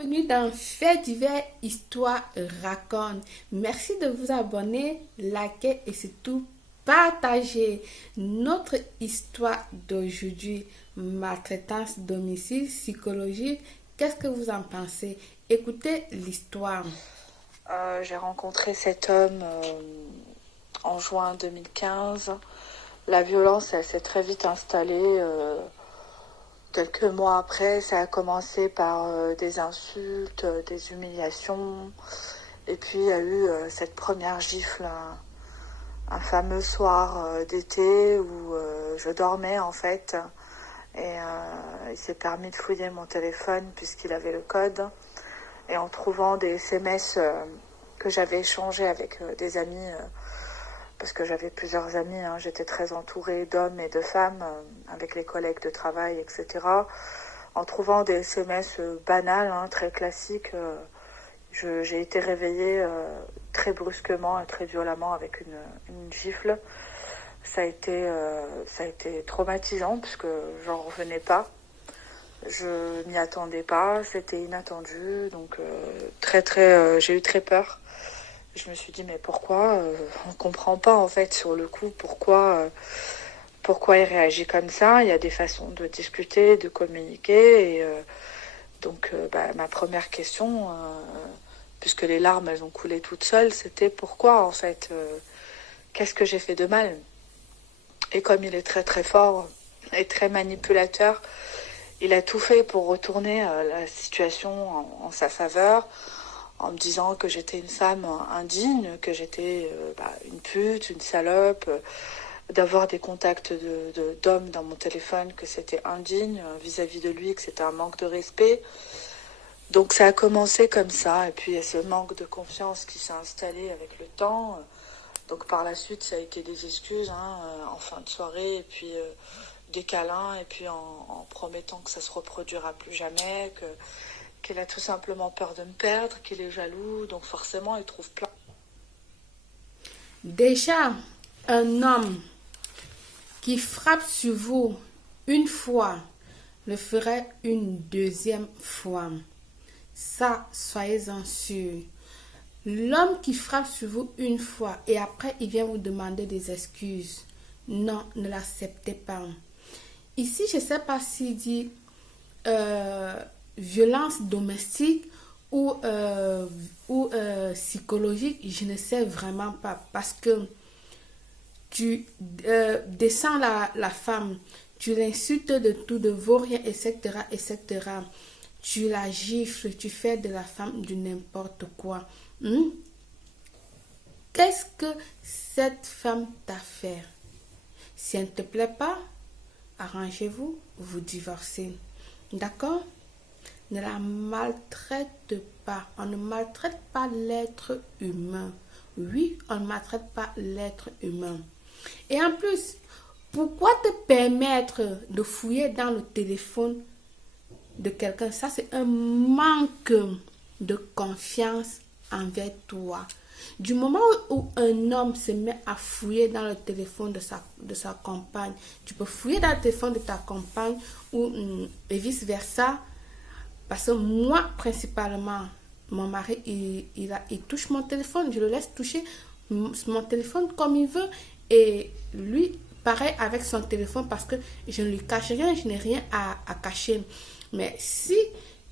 Bienvenue dans Faits divers, Histoire raconte. Merci de vous abonner, liker et surtout partager notre histoire d'aujourd'hui. Maltraitance domicile, psychologique. Qu'est-ce que vous en pensez? Écoutez l'histoire. J'ai rencontré cet homme en juin 2015. La violence, elle s'est très vite installée. Quelques mois après, ça a commencé par des insultes, des humiliations. Et puis, il y a eu cette première gifle, un fameux soir d'été où je dormais en fait. Et il s'est permis de fouiller mon téléphone puisqu'il avait le code. Et en trouvant des SMS que j'avais échangés avec des amis, parce que j'avais plusieurs amis, hein, j'étais très entourée d'hommes et de femmes, avec les collègues de travail, etc. En trouvant des SMS banals, hein, très classiques, j'ai été réveillée très brusquement et très violemment avec une gifle. Ça a été traumatisant puisque j'en revenais pas. Je m'y attendais pas, c'était inattendu, donc j'ai eu très peur. Je me suis dit mais pourquoi on comprend pas en fait sur le coup pourquoi il réagit comme ça. Il y a des façons de discuter, de communiquer et ma première question, puisque les larmes elles ont coulé toutes seules, c'était pourquoi en fait, qu'est-ce que j'ai fait de mal. Et comme il est très très fort et très manipulateur, il a tout fait pour retourner la situation en sa faveur, en me disant que j'étais une femme indigne, que j'étais une pute, une salope, d'avoir des contacts d'hommes dans mon téléphone, que c'était indigne vis-à-vis de lui, que c'était un manque de respect. Donc ça a commencé comme ça, et puis il y a ce manque de confiance qui s'est installé avec le temps. Donc par la suite, ça a été des excuses en fin de soirée, et puis des câlins, et puis en promettant que ça se reproduira plus jamais, qu'il a tout simplement peur de me perdre, qu'il est jaloux, donc forcément il trouve plein. Déjà, un homme qui frappe sur vous une fois le ferait une deuxième fois. Ça, soyez-en sûrs. L'homme qui frappe sur vous une fois et après il vient vous demander des excuses. Non, ne l'acceptez pas. Ici, je ne sais pas s'il dit euh, violence domestique ou, psychologique, je ne sais vraiment pas. Parce que tu descends la femme, tu l'insultes de tout, de vaurien, etc., etc. Tu la gifles, tu fais de la femme du n'importe quoi. Hmm? Qu'est-ce que cette femme t'a fait? Si elle ne te plaît pas, arrangez-vous, vous divorcez. D'accord? Ne la maltraite pas. On ne maltraite pas l'être humain. Oui, on ne maltraite pas l'être humain. Et en plus, pourquoi te permettre de fouiller dans le téléphone de quelqu'un? Ça, c'est un manque de confiance envers toi. Du moment où un homme se met à fouiller dans le téléphone de sa compagne, tu peux fouiller dans le téléphone de ta compagne ou et vice-versa. Parce que moi, principalement, mon mari, il touche mon téléphone. Je le laisse toucher mon téléphone comme il veut. Et lui, pareil avec son téléphone parce que je ne lui cache rien, je n'ai rien à cacher. Mais si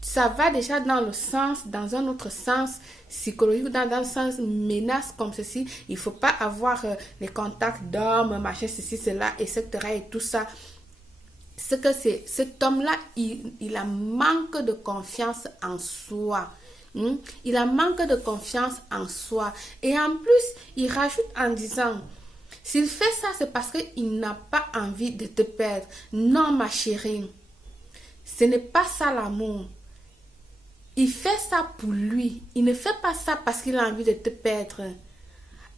ça va déjà dans le sens, dans un autre sens psychologique, dans un sens menace comme ceci, il ne faut pas avoir les contacts d'hommes, machin, ceci, cela, etc. et tout ça. Ce que c'est, cet homme-là, il a manque de confiance en soi. Il a manque de confiance en soi. Et en plus, il rajoute en disant, s'il fait ça, c'est parce qu'il n'a pas envie de te perdre. Non, ma chérie, ce n'est pas ça l'amour. Il fait ça pour lui. Il ne fait pas ça parce qu'il a envie de te perdre.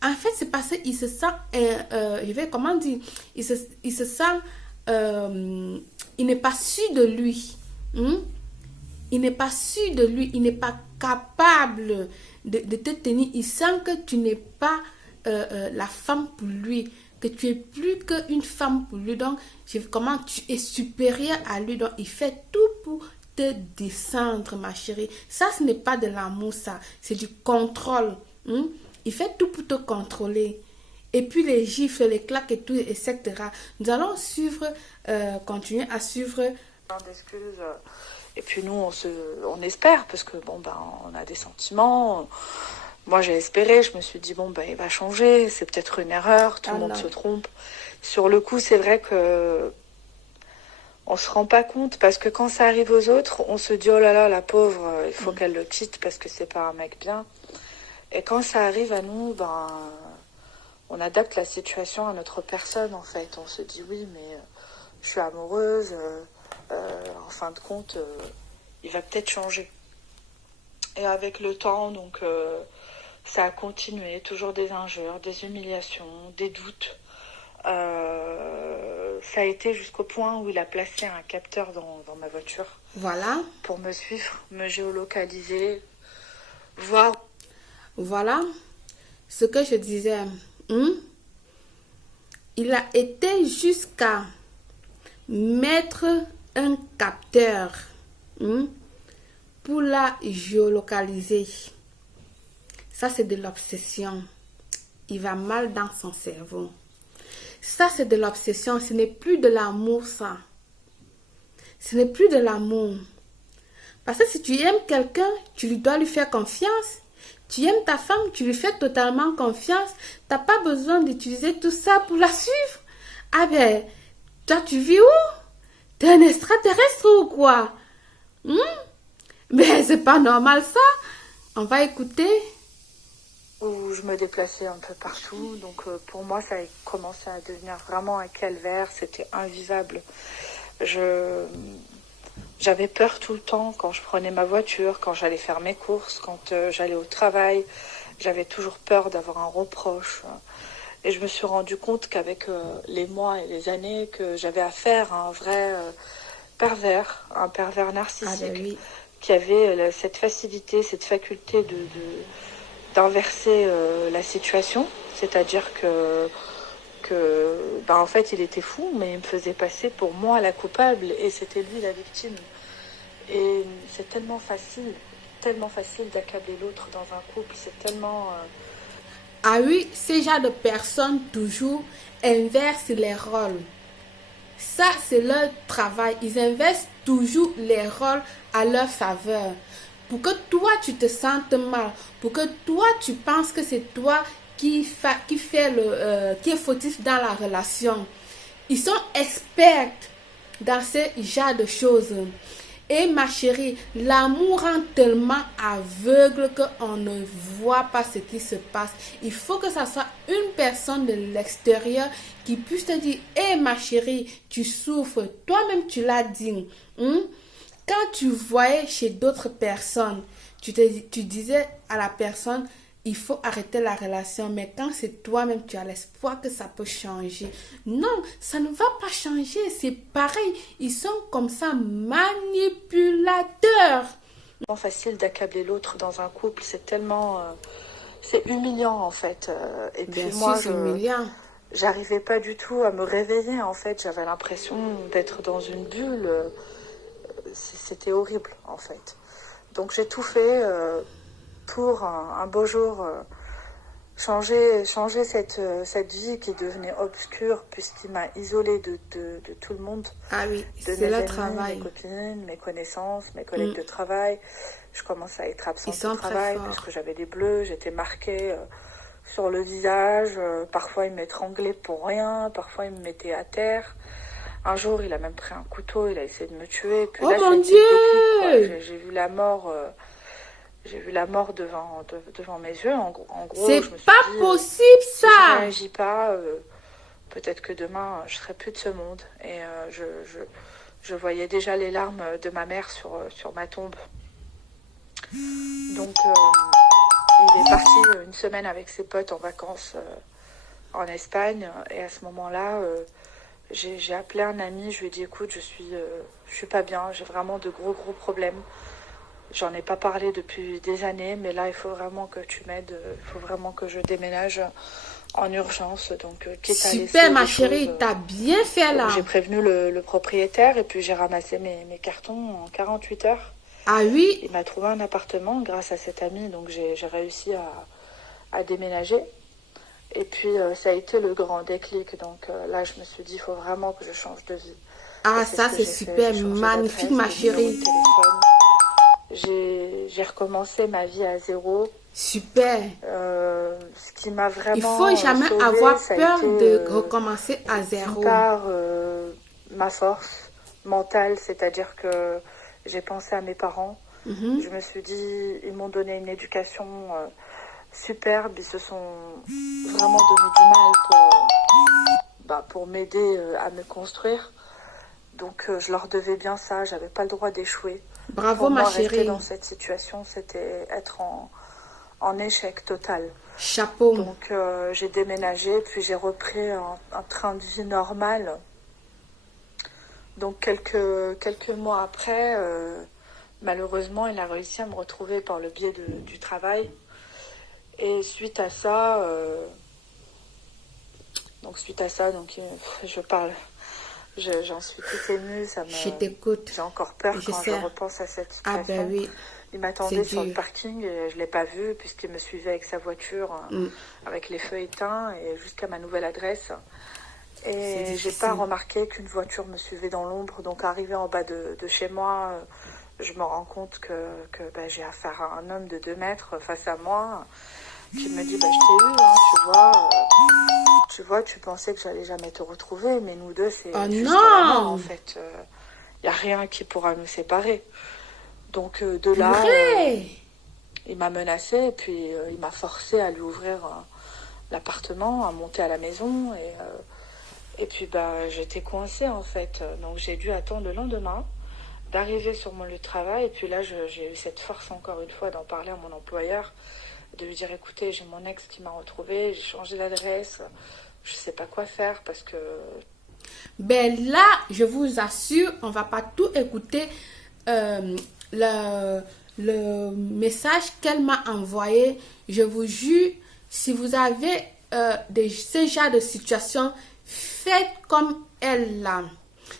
En fait, c'est parce qu'il se sent, je vais comment dire, il se sent, il n'est pas sûr de lui. Hmm? Il n'est pas sûr de lui. Il n'est pas capable de te tenir. Il sent que tu n'es pas la femme pour lui, que tu es plus qu'une femme pour lui. Donc, comment tu es supérieur à lui. Donc, il fait tout pour te descendre, ma chérie. Ça, ce n'est pas de l'amour, ça. C'est du contrôle. Il fait tout pour te contrôler. Et puis les gifles, les claques et tout, etc. Nous allons suivre, continuer à suivre. D'excuses. Et puis nous, on espère, parce que bon, ben, on a des sentiments. Moi, j'ai espéré, je me suis dit, bon, ben, il va changer, c'est peut-être une erreur, tout le monde se trompe. Sur le coup, c'est vrai que on se rend pas compte, parce que quand ça arrive aux autres, on se dit, oh là là, la pauvre, il faut qu'elle le quitte parce que c'est pas un mec bien. Et quand ça arrive à nous, ben, on adapte la situation à notre personne, en fait. On se dit, oui, mais je suis amoureuse, en fin de compte, il va peut-être changer. Et avec le temps, donc, ça a continué, toujours des injures, des humiliations, des doutes. Ça a été jusqu'au point où il a placé un capteur dans ma voiture. Voilà. Pour me suivre, me géolocaliser, voir. Voilà ce que je disais. Il a été jusqu'à mettre un capteur pour la géolocaliser. Ça, c'est de l'obsession. Il va mal dans son cerveau. Ça, c'est de l'obsession. Ce n'est plus de l'amour, ça. Ce n'est plus de l'amour. Parce que si tu aimes quelqu'un, tu dois lui faire confiance. Tu aimes ta femme, tu lui fais totalement confiance. Tu n'as pas besoin d'utiliser tout ça pour la suivre. Ah ben, toi, tu vis où? T'es un extraterrestre ou quoi? Mais c'est pas normal, ça. On va écouter. Où je me déplaçais un peu partout. Donc pour moi, ça a commencé à devenir vraiment un calvaire. C'était invivable. J'avais peur tout le temps quand je prenais ma voiture, quand j'allais faire mes courses, quand j'allais au travail. J'avais toujours peur d'avoir un reproche. Et je me suis rendu compte qu'avec les mois et les années, que j'avais affaire à un vrai pervers, un pervers narcissique, qui avait cette facilité, cette faculté d'inverser la situation. C'est-à-dire que en fait, il était fou, mais il me faisait passer pour moi la coupable, et c'était lui la victime. Et c'est tellement facile d'accabler l'autre dans un couple, c'est tellement... Ah oui, ces genres de personnes toujours inversent les rôles. Ça, c'est leur travail. Ils inversent toujours les rôles à leur faveur. Pour que toi, tu te sentes mal. Pour que toi, tu penses que c'est toi qui est fautif dans la relation. Ils sont experts dans ce genre de choses. Et ma chérie, l'amour rend tellement aveugle qu'on ne voit pas ce qui se passe. Il faut que ça soit une personne de l'extérieur qui puisse te dire, hé ma chérie, tu souffres. Toi-même, tu l'as dit. Quand tu voyais chez d'autres personnes, tu disais à la personne, il faut arrêter la relation. Mais quand c'est toi-même, tu as l'espoir que ça peut changer. Non, ça ne va pas changer. C'est pareil. Ils sont comme ça manipulateurs. C'est facile d'accabler l'autre dans un couple. C'est tellement... c'est humiliant, en fait. Et puis moi, j'arrivais pas du tout à me réveiller, en fait. J'avais l'impression d'être dans une bulle. C'était horrible, en fait. Donc j'ai tout fait... pour un beau jour changer cette vie qui devenait obscure, puisqu'il m'a isolée de tout le monde. Ah oui, c'est le travail. Mes copines, mes connaissances, mes collègues de travail. Je commençais à être absente du travail parce que j'avais des bleus, j'étais marquée sur le visage. Parfois, il m'étranglait pour rien, parfois, il me mettait à terre. Un jour, il a même pris un couteau, il a essayé de me tuer. Puis là, mon Dieu! J'ai vu la mort... J'ai vu la mort devant mes yeux. En gros, c'est je me suis pas dit, possible, ça. Si je ne réagis pas, peut-être que demain, je serai plus de ce monde. Et je voyais déjà les larmes de ma mère sur ma tombe. Donc, il est parti une semaine avec ses potes en vacances en Espagne. Et à ce moment-là, j'ai appelé un ami. Je lui ai dit, écoute, je suis pas bien. J'ai vraiment de gros problèmes. J'en ai pas parlé depuis des années, mais là, il faut vraiment que tu m'aides. Il faut vraiment que je déménage en urgence. Donc, quitte à laisser Super, ma les choses. chérie, t'as bien fait Donc, là. j'ai prévenu le propriétaire et puis j'ai ramassé mes cartons en 48 heures. Ah oui, Il m'a trouvé un appartement grâce à cet ami, donc j'ai réussi à déménager. Et puis, ça a été le grand déclic. Donc là, je me suis dit, il faut vraiment que je change de vie. Et ah c'est ça ce que c'est j'ai fait. super, J'ai changé magnifique, d'adresse, ma de numéro de chérie. téléphone. J'ai recommencé ma vie à zéro. Super. Ce qui m'a Il faut vraiment jamais sauvée, avoir ça a peur été de recommencer à d'une zéro. part ma force mentale, c'est-à-dire que j'ai pensé à mes parents. Mhm. Je me suis dit, ils m'ont donné une éducation superbe, ils se sont vraiment donné du mal pour m'aider à me construire. Donc je leur devais bien ça, j'avais pas le droit d'échouer. Bravo, Pour ma moi, rester chérie. dans cette situation, c'était être en échec total. Chapeau. Donc j'ai déménagé, puis j'ai repris un train de vie normal. Donc quelques mois après, malheureusement, il a réussi à me retrouver par le biais du travail. Et suite à ça, je parle, j'en suis toute émue, Je t'écoute. j'ai encore peur Je quand sais. je repense à cette Ah ben situation. oui, Il c'est m'attendait sur le dur. parking et je l'ai pas vu puisqu'il me suivait avec sa voiture, Mm, avec les feux éteints et jusqu'à ma nouvelle adresse. c'est Et j'ai pas difficile. remarqué qu'une voiture me suivait dans l'ombre. Donc arrivé en bas de chez moi, je me rends compte que j'ai affaire à un homme de 2 mètres face à moi qui me dit je t'ai eu, hein, tu vois, tu pensais que j'allais jamais te retrouver, mais nous deux c'est Oh jusqu'à la mort en non! fait. Y a rien qui pourra nous séparer. Donc de là, Purée! il m'a menacé et puis il m'a forcé à lui ouvrir l'appartement, à monter à la maison et puis j'étais coincée en fait. Donc j'ai dû attendre le lendemain d'arriver sur mon lieu de travail et puis là j'ai eu cette force encore une fois d'en parler à mon employeur, de lui dire écoutez, j'ai mon ex qui m'a retrouvée, j'ai changé d'adresse, je sais pas quoi faire parce que Ben là, je vous assure, on va pas tout écouter. euh, le, le message qu'elle m'a envoyé. Je vous jure, si vous avez ce genre de situation, faites comme elle l'a.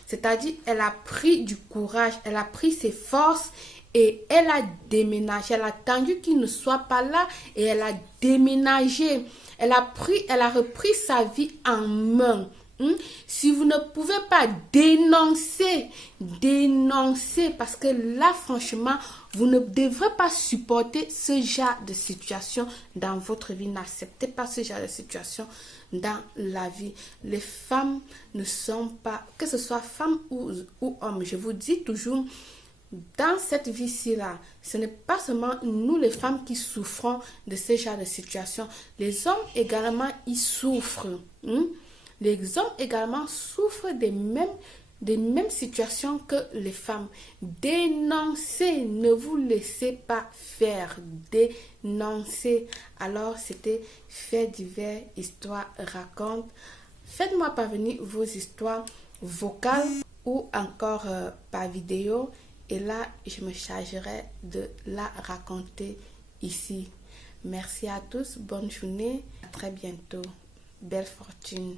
C'est-à-dire, elle a pris du courage, elle a pris ses forces et elle a déménagé. Elle a attendu qu'il ne soit pas là et elle a déménagé. Elle a repris sa vie en main. Si vous ne pouvez pas dénoncer, parce que là, franchement, vous ne devrez pas supporter ce genre de situation dans votre vie. N'acceptez pas ce genre de situation dans la vie. Les femmes ne sont pas, que ce soit femme ou homme, je vous dis toujours, dans cette vie-ci là, ce n'est pas seulement nous les femmes qui souffrons de ce genre de situation. Les hommes également, ils souffrent. Les hommes également souffrent des mêmes situations que les femmes. Dénoncez, ne vous laissez pas faire. Dénoncez. Alors, c'était Faits divers, histoire raconte. Faites-moi parvenir vos histoires vocales ou encore par vidéo. Et là, je me chargerai de la raconter ici. Merci à tous. Bonne journée. À très bientôt. Belle fortune.